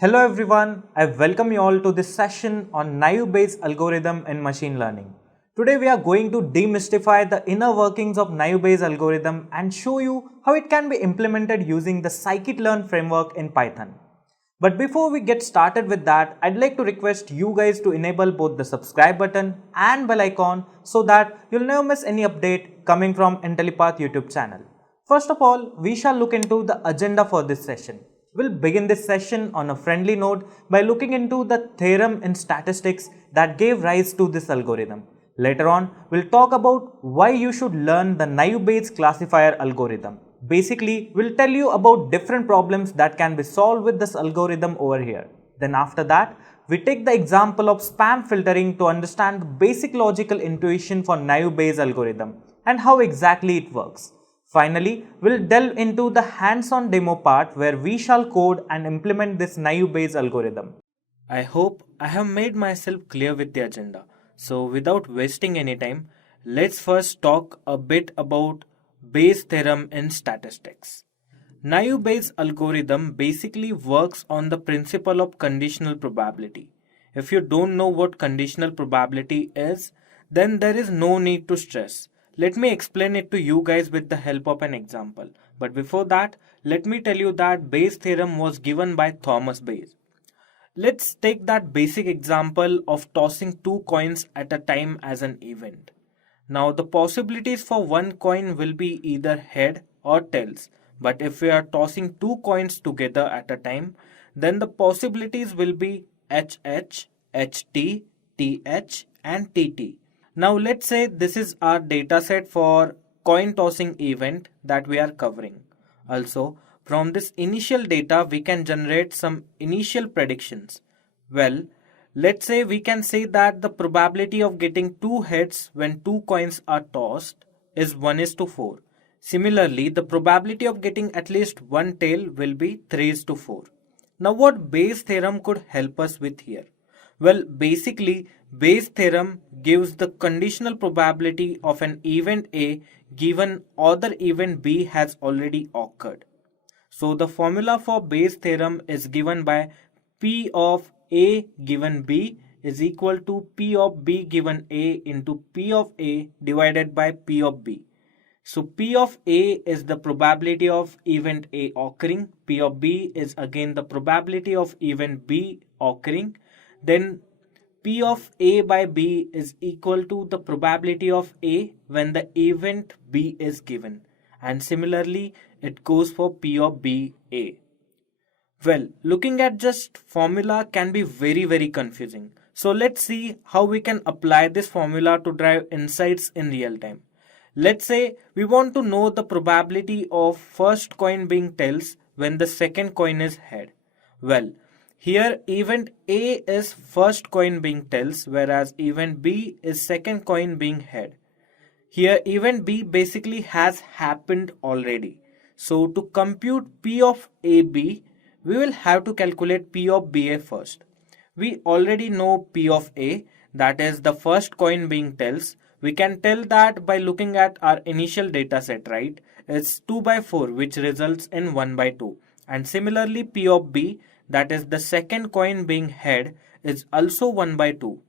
Hello everyone, I welcome you all to this session on naive-based algorithm in machine learning. Today we are going to demystify the inner workings of naive-based algorithm and show you how it can be implemented using the sci-kit-learn framework in Python. But before we get started with that, I'd like to request you guys to enable both the subscribe button and bell icon so that you'll never miss any update coming from Intellipaat YouTube channel. First of all, we shall look into the agenda for this session. We'll begin this session on a friendly note by looking into the theorem in statistics that gave rise to this algorithm. Later on, we'll talk about why you should learn the naive-based classifier algorithm. Basically, we'll tell you about different problems that can be solved with this algorithm over here. Then after that, we take the example of spam filtering to understand the basic logical intuition for naive-based algorithm and how exactly it works. Finally, we'll delve into the hands-on demo part where we shall code and implement this naive-based algorithm. I hope I have made myself clear with the agenda. So without wasting any time, let's first talk a bit about Bayes' theorem in statistics. Naive Bayes' algorithm basically works on the principle of conditional probability. If you don't know what conditional probability is, then there is no need to stress. Let me explain it to you guys with the help of an example. But before that, let me tell you that Bayes' theorem was given by Thomas Bayes. Let's take that basic example of tossing two coins at a time as an event. Now the possibilities for one coin will be either head or tails, but if we are tossing two coins together at a time, then the possibilities will be HH, HT, TH and TT. Now let's say this is our dataset for coin tossing event that we are covering. Also, from this initial data we can generate some initial predictions. Well, let's say we can say that the probability of getting two heads when two coins are tossed is 1:4. Similarly, the probability of getting at least one tail will be 3:4. Now what Bayes' theorem could help us with here? Well, basically, Bayes' theorem gives the conditional probability of an event A given other event B has already occurred. So the formula for Bayes' theorem is given by P of A given B is equal to P of B given A into P of A divided by P of B. So P of A is the probability of event A occurring, P of B is again the probability of event B occurring, then P of A by B is equal to the probability of A when the event B is given, and similarly it goes for P of B A. Well, looking at just formula can be very confusing. So let's see how we can apply this formula to drive insights in real time. Let's say we want to know the probability of first coin being tails when the second coin is head. Well, here event A is first coin being tails whereas event B is second coin being head. Here event B basically has happened already. So to compute P of AB, we will have to calculate P of BA first. We already know P of A, that is the first coin being tails. We can tell that by looking at our initial data set, right? It's 2/4 which results in 1/2. And similarly P of B, that is the second coin being head, is also 1/2.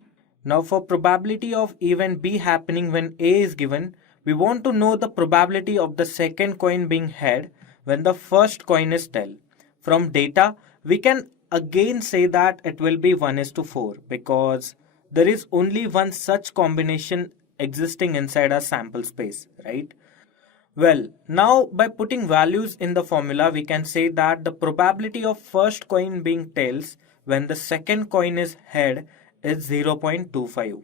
Now for probability of event B happening when A is given, we want to know the probability of the second coin being head when the first coin is tail. From data, we can again say that it will be 1:4 because there is only one such combination existing inside our sample space, right? Well, now by putting values in the formula, we can say that the probability of first coin being tails when the second coin is head is 0.25.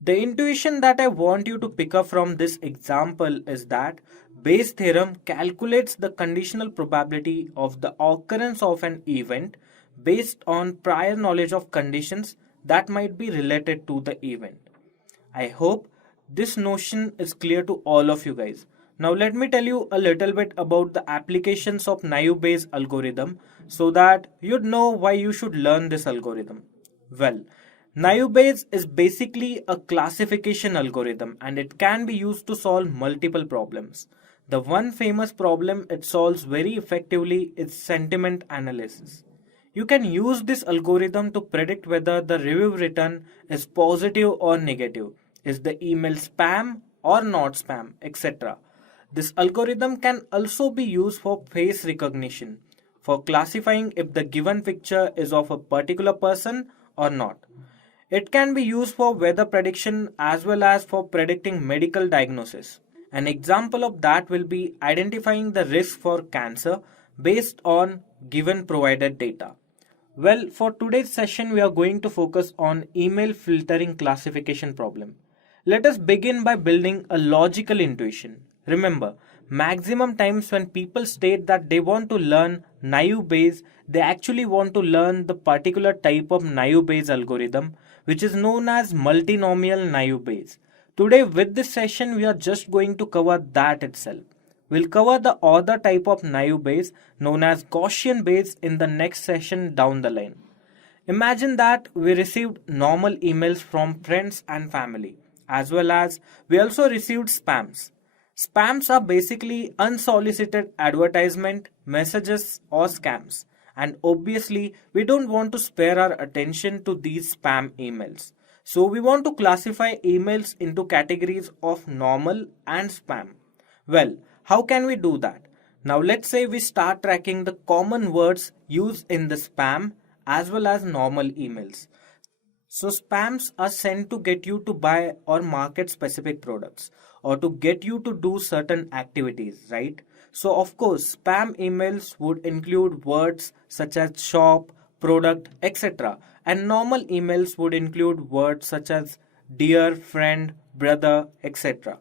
The intuition that I want you to pick up from this example is that Bayes' theorem calculates the conditional probability of the occurrence of an event based on prior knowledge of conditions that might be related to the event. I hope this notion is clear to all of you guys. Now let me tell you a little bit about the applications of naive Bayes algorithm so that you'd know why you should learn this algorithm. Well, naive Bayes is basically a classification algorithm and it can be used to solve multiple problems. The one famous problem it solves very effectively is sentiment analysis. You can use this algorithm to predict whether the review written is positive or negative, is the email spam or not spam, etc. This algorithm can also be used for face recognition, for classifying if the given picture is of a particular person or not. It can be used for weather prediction as well as for predicting medical diagnosis. An example of that will be identifying the risk for cancer based on given provided data. Well, for today's session, we are going to focus on email filtering classification problem. Let us begin by building a logical intuition. Remember, maximum times when people state that they want to learn naive Bayes, they actually want to learn the particular type of naive Bayes algorithm, which is known as multinomial naive Bayes. Today, with this session, we are just going to cover that itself. We'll cover the other type of naive Bayes known as Gaussian Bayes in the next session down the line. Imagine that we received normal emails from friends and family, as well as we also received spams. Spams are basically unsolicited advertisement, messages, or scams. And obviously, we don't want to spare our attention to these spam emails. So we want to classify emails into categories of normal and spam. Well, how can we do that? Now let's say we start tracking the common words used in the spam as well as normal emails. So spams are sent to get you to buy or market specific products or to get you to do certain activities, right? So of course, spam emails would include words such as shop, product, etc. And normal emails would include words such as dear, friend, brother, etc.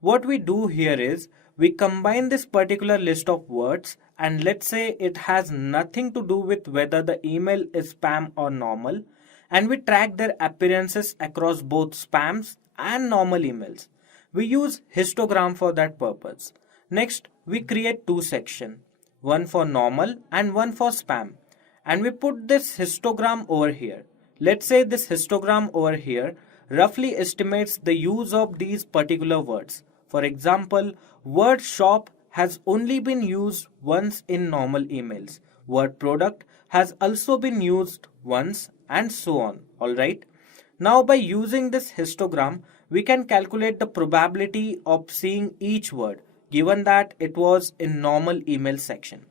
What we do here is we combine this particular list of words and let's say it has nothing to do with whether the email is spam or normal, and we track their appearances across both spams and normal emails. We use histogram for that purpose. Next, we create two sections, one for normal and one for spam. And we put this histogram over here. Let's say this histogram over here roughly estimates the use of these particular words. For example, word shop has only been used once in normal emails. Word product has also been used once, and so on. Alright. Now by using this histogram, we can calculate the probability of seeing each word given that it was in normal email section.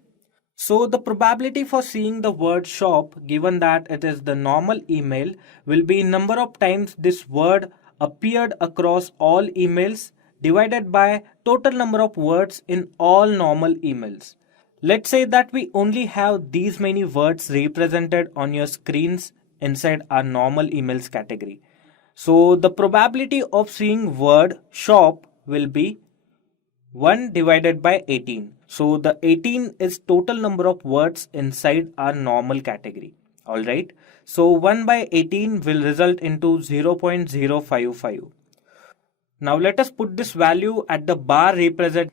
So the probability for seeing the word shop given that it is the normal email will be number of times this word appeared across all emails divided by total number of words in all normal emails. Let's say that we only have these many words represented on your screens inside our normal emails category. So the probability of seeing word shop will be 1 divided by 18. So the 18 is total number of words inside our normal category. Alright. So 1 by 18 will result into 0.055. Now let us put this value at the bar represent,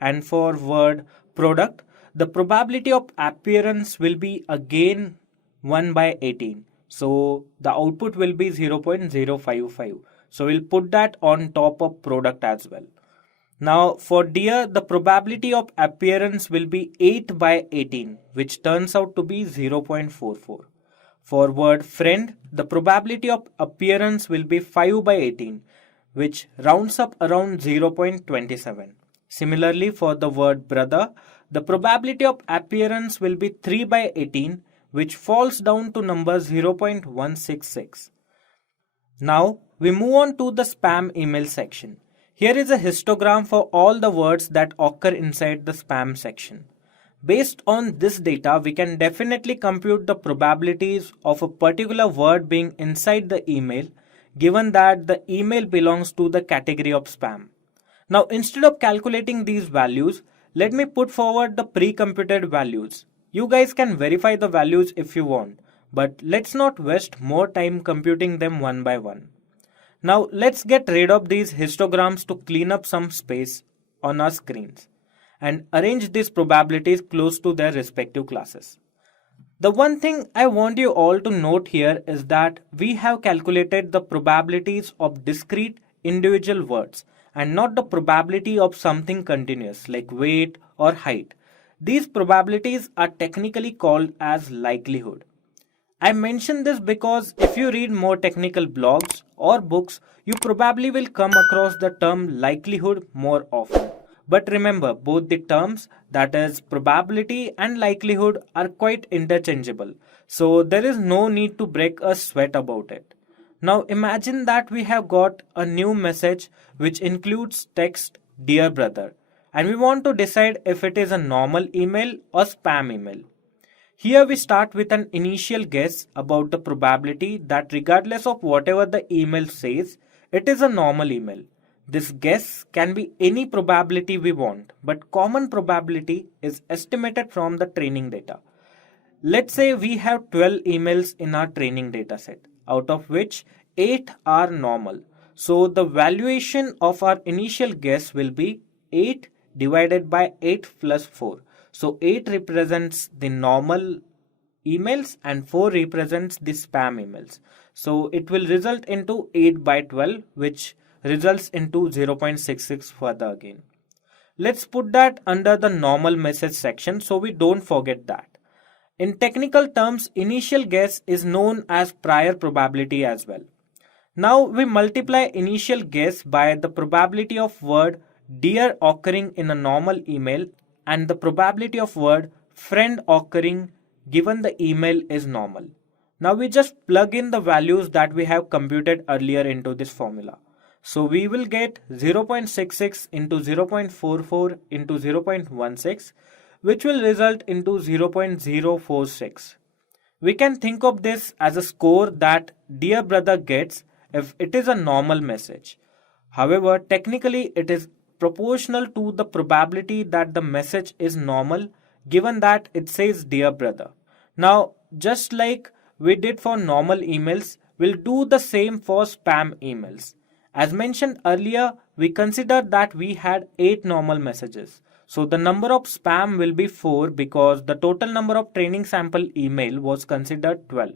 and for word product, the probability of appearance will be again 1 by 18. So the output will be 0.055. So we'll put that on top of product as well. Now for deer, the probability of appearance will be 8 by 18, which turns out to be 0.44. For word friend, the probability of appearance will be 5 by 18, which rounds up around 0.27. Similarly, for the word brother, the probability of appearance will be 3 by 18, which falls down to number 0.166. Now, we move on to the spam email section. Here is a histogram for all the words that occur inside the spam section. Based on this data, we can definitely compute the probabilities of a particular word being inside the email, given that the email belongs to the category of spam. Now instead of calculating these values, let me put forward the pre-computed values. You guys can verify the values if you want, but let's not waste more time computing them one by one. Now let's get rid of these histograms to clean up some space on our screens and arrange these probabilities close to their respective classes. The one thing I want you all to note here is that we have calculated the probabilities of discrete individual words and not the probability of something continuous like weight or height. These probabilities are technically called as likelihood. I mention this because if you read more technical blogs or books, you probably will come across the term likelihood more often. But remember, both the terms, that is probability and likelihood, are quite interchangeable. So there is no need to break a sweat about it. Now imagine that we have got a new message which includes text "Dear brother" and we want to decide if it is a normal email or spam email. Here we start with an initial guess about the probability that regardless of whatever the email says, it is a normal email. This guess can be any probability we want, but common probability is estimated from the training data. Let's say we have 12 emails in our training dataset, out of which 8 are normal. So the valuation of our initial guess will be 8 divided by 8 plus 4. So 8 represents the normal emails and 4 represents the spam emails. So it will result into 8 by 12, which results into 0.66 further again. Let's put that under the normal message section so we don't forget that. In technical terms, initial guess is known as prior probability as well. Now we multiply initial guess by the probability of word dear occurring in a normal email and the probability of word friend occurring given the email is normal. Now we just plug in the values that we have computed earlier into this formula. So we will get 0.66 into 0.44 into 0.16, which will result into 0.046. We can think of this as a score that dear brother gets if it is a normal message. However, technically it is proportional to the probability that the message is normal given that it says dear brother. Now, just like we did for normal emails, we'll do the same for spam emails. As mentioned earlier, we considered that we had 8 normal messages. So the number of spam will be 4 because the total number of training sample email was considered 12.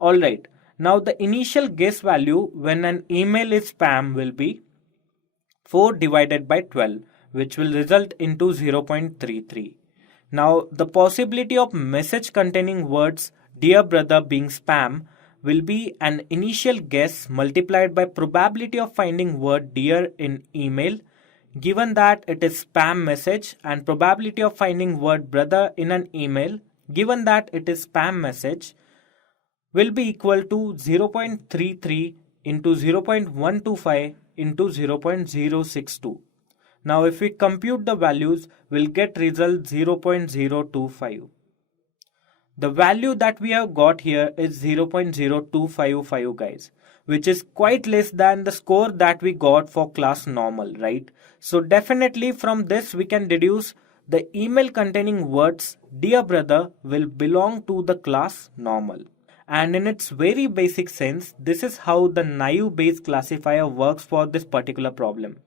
Alright, now the initial guess value when an email is spam will be 4 divided by 12, which will result into 0.33. Now the possibility of message containing words dear brother being spam will be an initial guess multiplied by probability of finding word dear in email given that it is spam message and probability of finding word brother in an email given that it is spam message will be equal to 0.33 into 0.125 into 0.062. Now if we compute the values, we'll get result 0.025. The value that we have got here is 0.0255 guys, which is quite less than the score that we got for class normal, right? So definitely from this we can deduce the email containing words dear brother will belong to the class normal. And in its very basic sense, this is how the naive Bayes classifier works for this particular problem.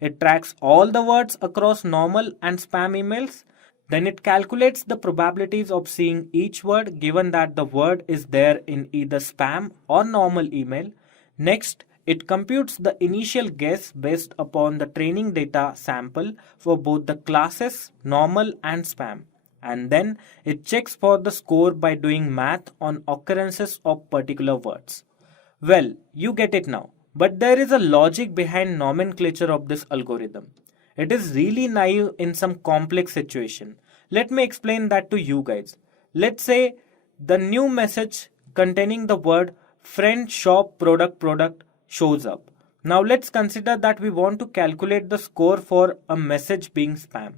It tracks all the words across normal and spam emails. Then it calculates the probabilities of seeing each word given that the word is there in either spam or normal email. Next, it computes the initial guess based upon the training data sample for both the classes normal and spam. And then it checks for the score by doing math on occurrences of particular words. Well, you get it now. But there is a logic behind nomenclature of this algorithm. It is really naive in some complex situation. Let me explain that to you guys. Let's say the new message containing the word friend shop product shows up. Now let's consider that we want to calculate the score for a message being spam.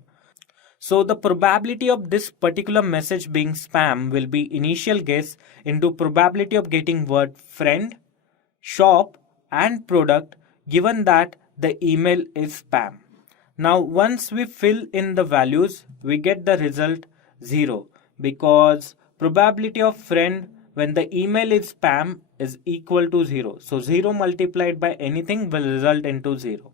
So the probability of this particular message being spam will be initial guess into probability of getting word friend, shop and product given that the email is spam. Now once we fill in the values, we get the result 0 because probability of friend when the email is spam is equal to 0. So 0 multiplied by anything will result into 0.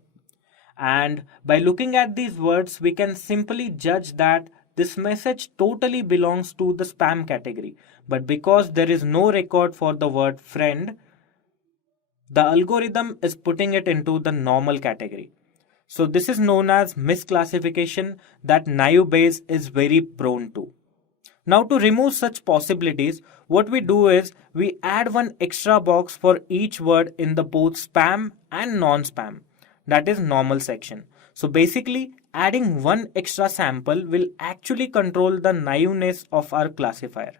And by looking at these words, we can simply judge that this message totally belongs to the spam category. But because there is no record for the word friend, the algorithm is putting it into the normal category. So this is known as misclassification that naive Bayes is very prone to. Now to remove such possibilities, what we do is we add one extra box for each word in the both spam and non-spam, that is normal section. So basically adding one extra sample will actually control the naiveness of our classifier.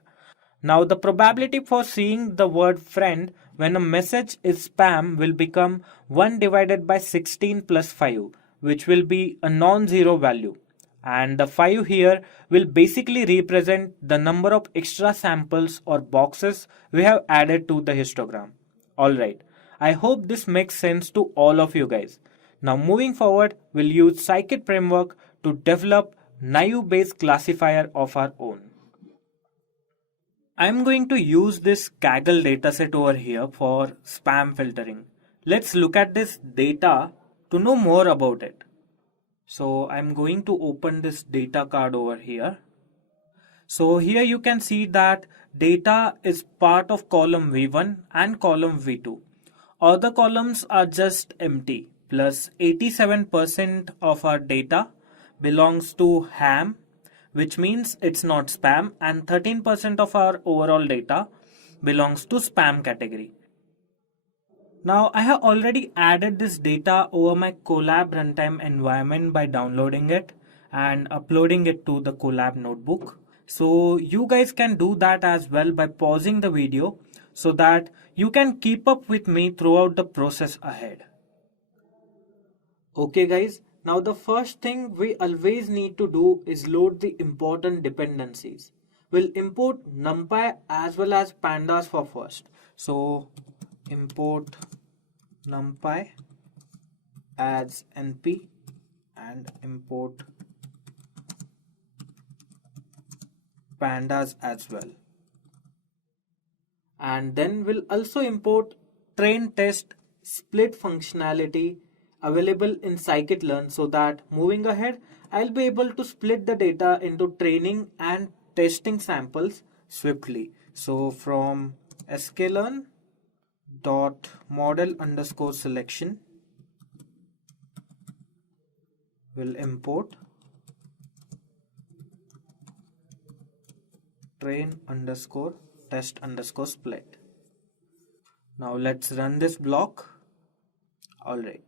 Now the probability for seeing the word friend when a message is spam will become 1 divided by 16 plus 5, which will be a non-zero value. And the 5 here will basically represent the number of extra samples or boxes we have added to the histogram. Alright, I hope this makes sense to all of you guys. Now moving forward, we'll use Scikit framework to develop naive based classifier of our own. I'm going to use this Kaggle dataset over here for spam filtering. Let's look at this data to know more about it. So I'm going to open this data card over here. So here you can see that data is part of column V1 and column V2. Other columns are just empty, plus 87% of our data belongs to ham, which means it's not spam, and 13% of our overall data belongs to spam category. Now I have already added this data over my Colab runtime environment by downloading it and uploading it to the Colab notebook. So you guys can do that as well by pausing the video so that you can keep up with me throughout the process ahead. Okay guys, now the first thing we always need to do is load the important dependencies. We'll import NumPy as well as pandas for first. So import NumPy as np and import pandas as well. And then we'll also import train test split functionality available in scikit-learn so that moving ahead I'll be able to split the data into training and testing samples swiftly. So from sklearn dot model underscore selection will import train underscore test underscore split. Now let's run this block. Alright.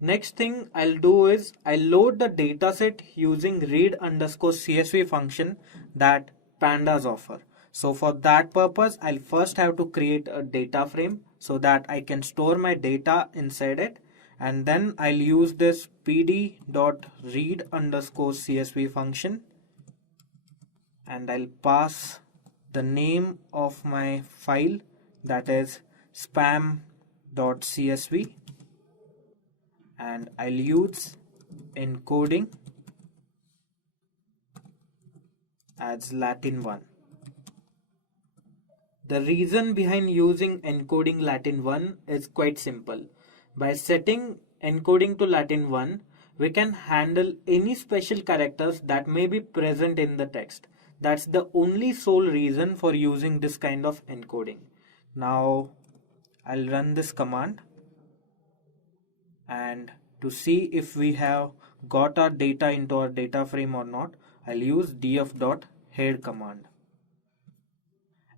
Next thing I'll do is I'll load the dataset using read underscore CSV function that pandas offer. So for that purpose, I'll first have to create a data frame so that I can store my data inside it. And then I'll use this pd.read underscore CSV function. And I'll pass the name of my file, that is spam.csv. And I'll use encoding as Latin 1. The reason behind using encoding Latin 1 is quite simple. By setting encoding to Latin 1, we can handle any special characters that may be present in the text. That's the only sole reason for using this kind of encoding. Now I'll run this command. And to see if we have got our data into our data frame or not, I'll use df.head command.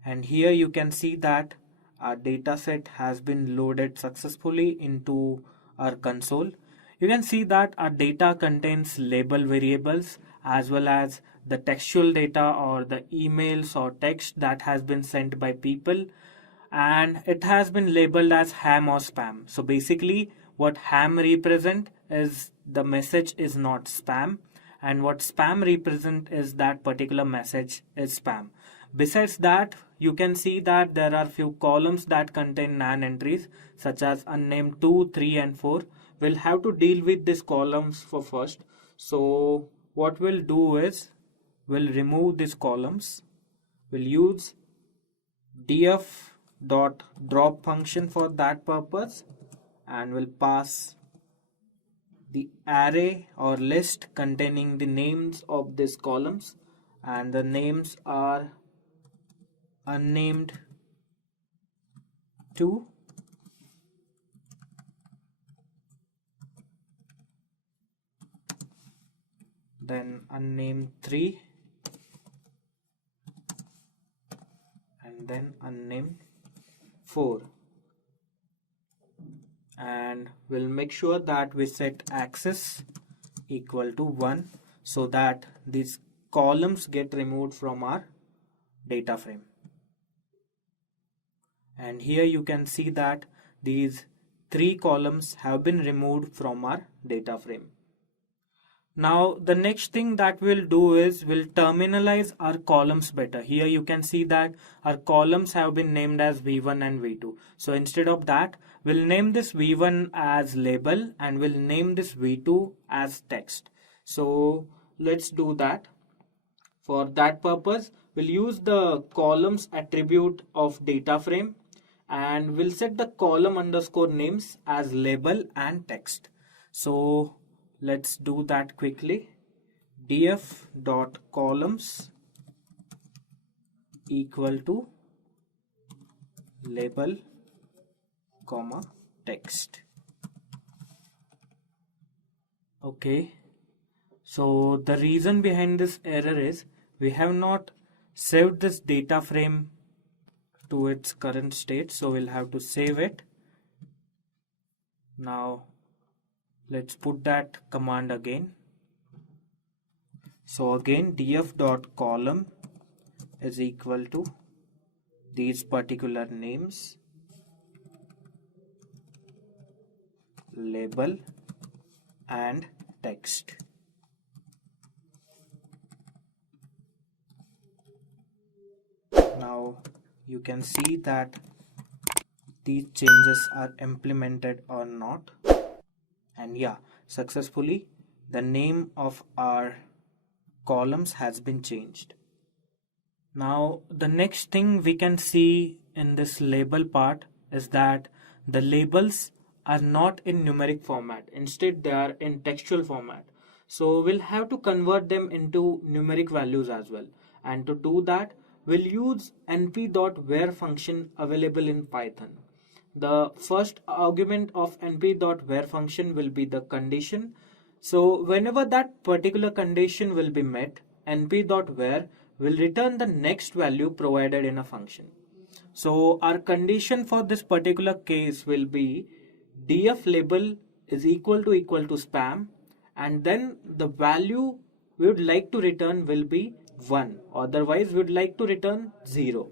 And here you can see that our dataset has been loaded successfully into our console. You can see that our data contains label variables as well as the textual data or the emails or text that has been sent by people, and it has been labeled as ham or spam. So basically what ham represent is the message is not spam, and what spam represent is that particular message is spam. Besides that, you can see that there are few columns that contain nan entries such as unnamed 2, 3 and 4. We'll have to deal with these columns for first. So what we'll do is we'll remove these columns. We'll use df.drop function for that purpose, and we'll pass the array or list containing the names of these columns, and the names are unnamed 2, then unnamed 3, and then unnamed 4. And we'll make sure that we set access equal to 1 so that these columns get removed from our data frame. And here you can see that these 3 columns have been removed from our data frame. Now the next thing that we'll do is we'll terminalize our columns better. Here you can see that our columns have been named as V1 and V2. So instead of that, we'll name this V1 as label and we'll name this V2 as text. So let's do that. For that purpose, we'll use the columns attribute of data frame and we'll set the column underscore names as label and text. So let's do that quickly. df dot columns equal to label comma text. Okay, so the reason behind this error is we have not saved this data frame to its current state, so we'll have to save it. Now let's put that command again. So again, df dot column is equal to these particular names, label and text. Now you can see that these changes are implemented or not, and yeah, successfully the name of our columns has been changed. Now the next thing we can see in this label part is that the labels are not in numeric format, instead they are in textual format. So we'll have to convert them into numeric values as well, and to do that we'll use np.where function available in Python. The first argument of np.where function will be the condition. So whenever that particular condition will be met, np.where will return the next value provided in a function. So our condition for this particular case will be df label is equal to spam, and then the value we would like to return will be 1, otherwise we would like to return 0.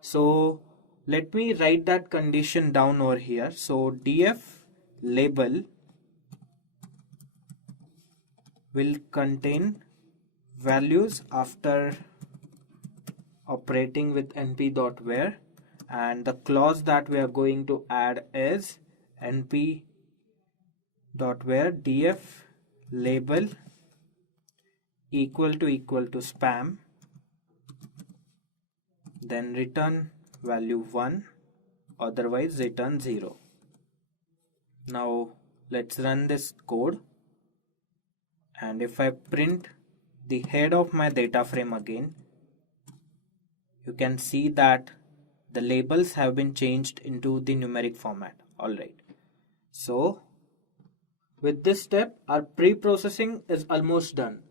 So let me write that condition down over here. So df label will contain values after operating with np.where, and the clause that we are going to add is np.where df label equal to spam, then return value 1, otherwise return 0. Now let's run this code, and if I print the head of my data frame again, you can see that the labels have been changed into the numeric format. Alright, so with this step our pre-processing is almost done.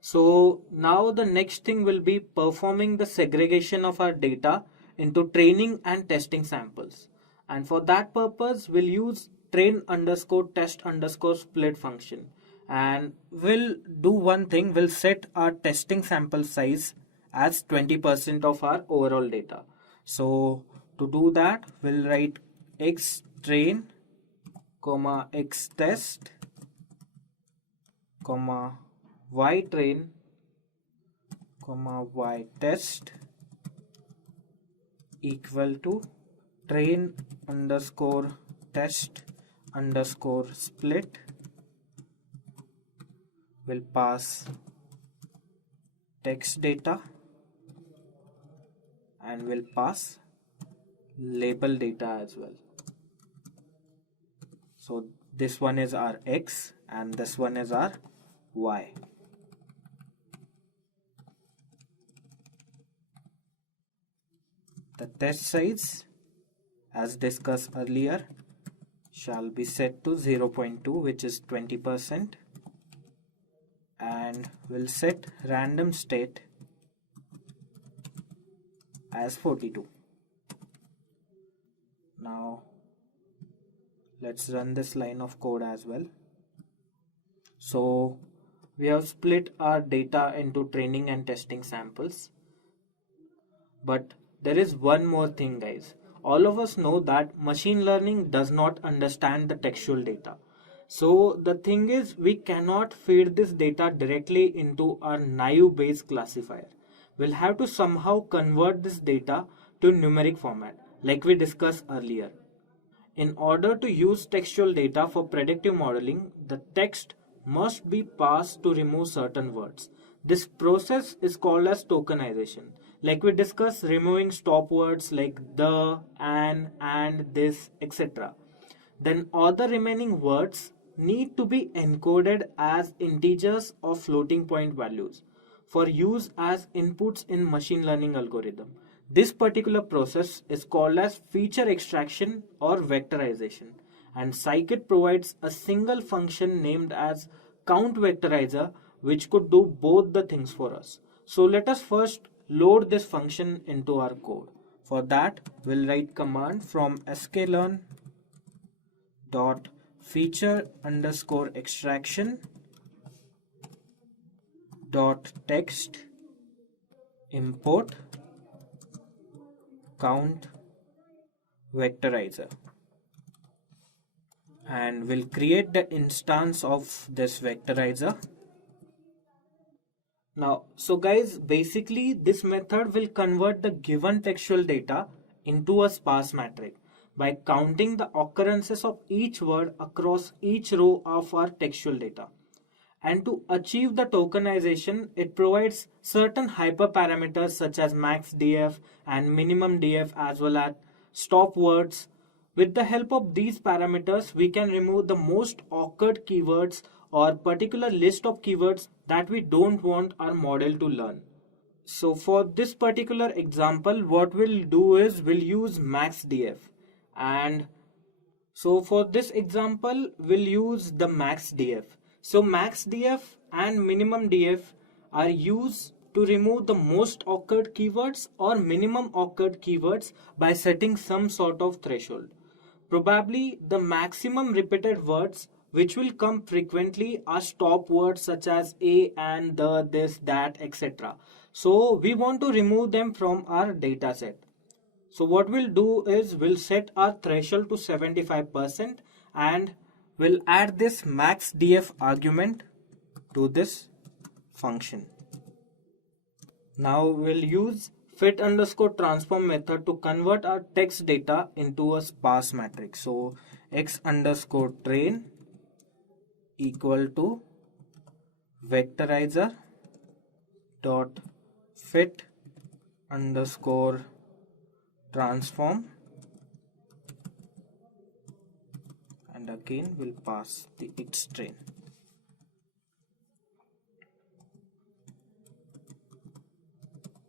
So now the next thing will be performing the segregation of our data into training and testing samples, and for that purpose we'll use train underscore test underscore split function, and we'll do one thing. We'll set our testing sample size as 20% of our overall data. So to do that we'll write x train comma x test comma y train comma y test equal to train underscore test underscore split. Will pass text data and will pass label data as well. So this one is our x and this one is our y. The test size, as discussed earlier, shall be set to 0.2, which is 20%, and we'll set random state as 42. Now let's run this line of code as well. So we have split our data into training and testing samples. But there is one more thing, guys. All of us know that machine learning does not understand the textual data. So the thing is, we cannot feed this data directly into our naive based classifier. We'll have to somehow convert this data to numeric format, like we discussed earlier. In order to use textual data for predictive modeling, the text must be passed to remove certain words. This process is called as tokenization. Like we discussed, removing stop words like the, an, and, this, etc. Then all the remaining words need to be encoded as integers or floating point values for use as inputs in machine learning algorithm. This particular process is called as feature extraction or vectorization, and scikit provides a single function named as count vectorizer which could do both the things for us. So let us first load this function into our code. For that, we'll write command from sklearn dot feature underscore extraction dot text import count vectorizer, and we'll create the instance of this vectorizer. Now, so guys, basically this method will convert the given textual data into a sparse matrix by counting the occurrences of each word across each row of our textual data. And to achieve the tokenization, it provides certain hyperparameters such as max df and minimum df as well as stop words. With the help of these parameters, we can remove the most awkward keywords or particular list of keywords that we don't want our model to learn. So for this particular example, what we'll do is we'll use max df, and so for this example, we'll use the max df. So max df and minimum df are used to remove the most awkward keywords or minimum awkward keywords by setting some sort of threshold. Probably the maximum repeated words which will come frequently are stop words such as a, and, the, this, that, etc. So we want to remove them from our data set. So what we'll do is we'll set our threshold to 75% and we'll add this max df argument to this function. Now we'll use fit underscore transform method to convert our text data into a sparse matrix. So x underscore train equal to vectorizer dot fit underscore transform, and again we'll pass the x train.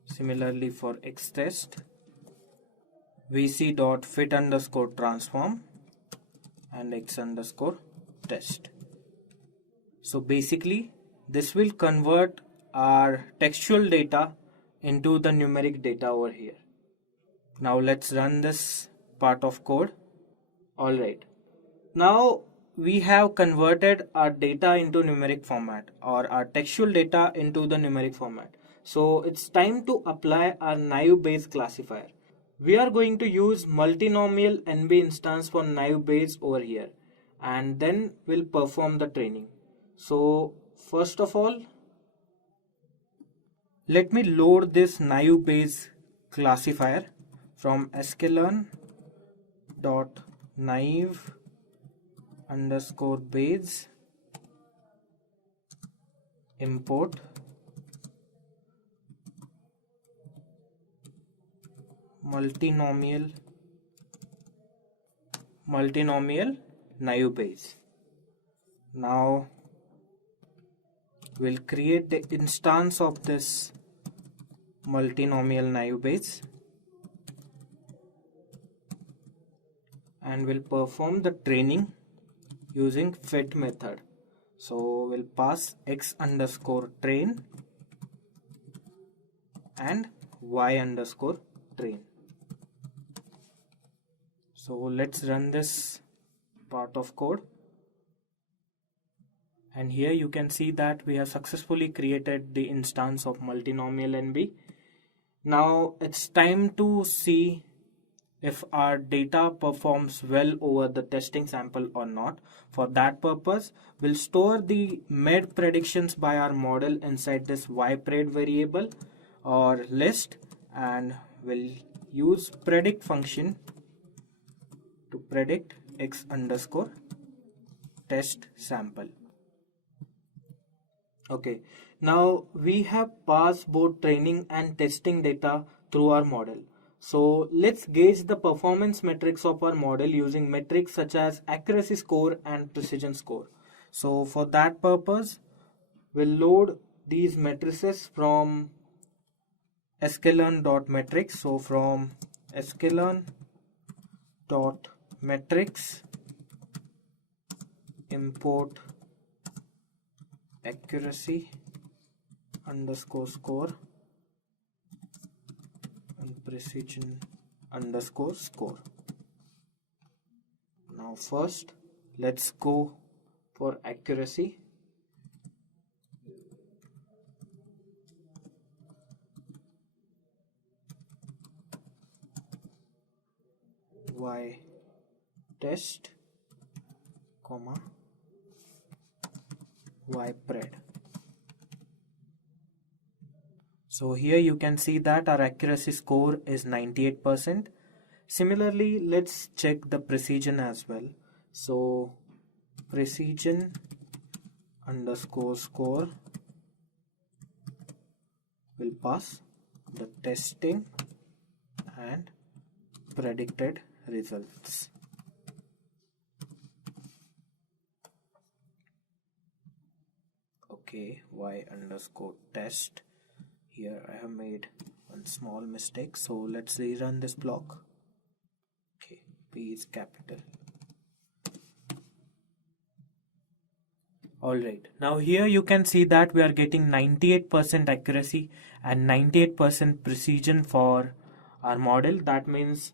Similarly for x test, vc dot fit underscore transform and x underscore test. So basically this will convert our textual data into the numeric data over here. Now let's run this part of code. Alright. Now we have converted our data into numeric format, or our textual data into the numeric format. So it's time to apply our naive Bayes classifier. We are going to use multinomial NB instance for naive Bayes over here, and then we'll perform the training. So first of all, let me load this naive Bayes classifier from sklearn dot naive underscore Bayes import multinomial naive Bayes. Now we'll create the instance of this multinomial naive Bayes and we'll perform the training using fit method. So we'll pass x underscore train and y underscore train. So let's run this part of code. And here you can see that we have successfully created the instance of multinomial NB. Now it's time to see if our data performs well over the testing sample or not. For that purpose, we'll store the med predictions by our model inside this ypred variable or list, and we'll use predict function to predict x underscore test sample. Okay, now we have passed both training and testing data through our model. So let's gauge the performance metrics of our model using metrics such as accuracy score and precision score. So for that purpose, we'll load these matrices from sci-kit-learn.metrics. So from sci-kit-learn.metrics import accuracy underscore score and precision underscore score. Now first let's go for accuracy. Y test comma ypred. So here you can see that our accuracy score is 98%. Similarly, let's check the precision as well. So precision underscore score will pass the testing and predicted results. Okay, y underscore test. Here I have made one small mistake, so let's rerun this block. Okay, P is capital. Alright, now here you can see that we are getting 98% accuracy and 98% precision for our model. That means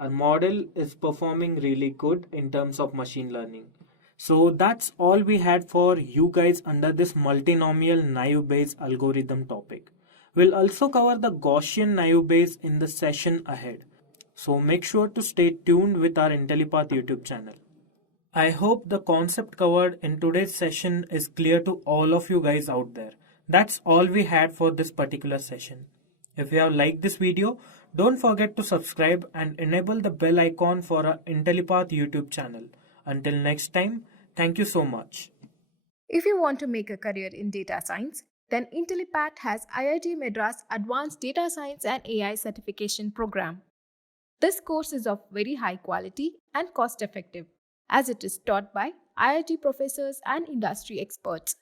our model is performing really good in terms of machine learning. So that's all we had for you guys under this multinomial naive Bayes algorithm topic. We'll also cover the Gaussian naive Bayes in the session ahead. So make sure to stay tuned with our Intellipaat YouTube channel. I hope the concept covered in today's session is clear to all of you guys out there. That's all we had for this particular session. If you have liked this video, don't forget to subscribe and enable the bell icon for our Intellipaat YouTube channel. Until next time, thank you so much. If you want to make a career in data science, then Intellipaat has IIT Madras Advanced Data Science and AI Certification Program. This course is of very high quality and cost effective, as it is taught by IIT professors and industry experts.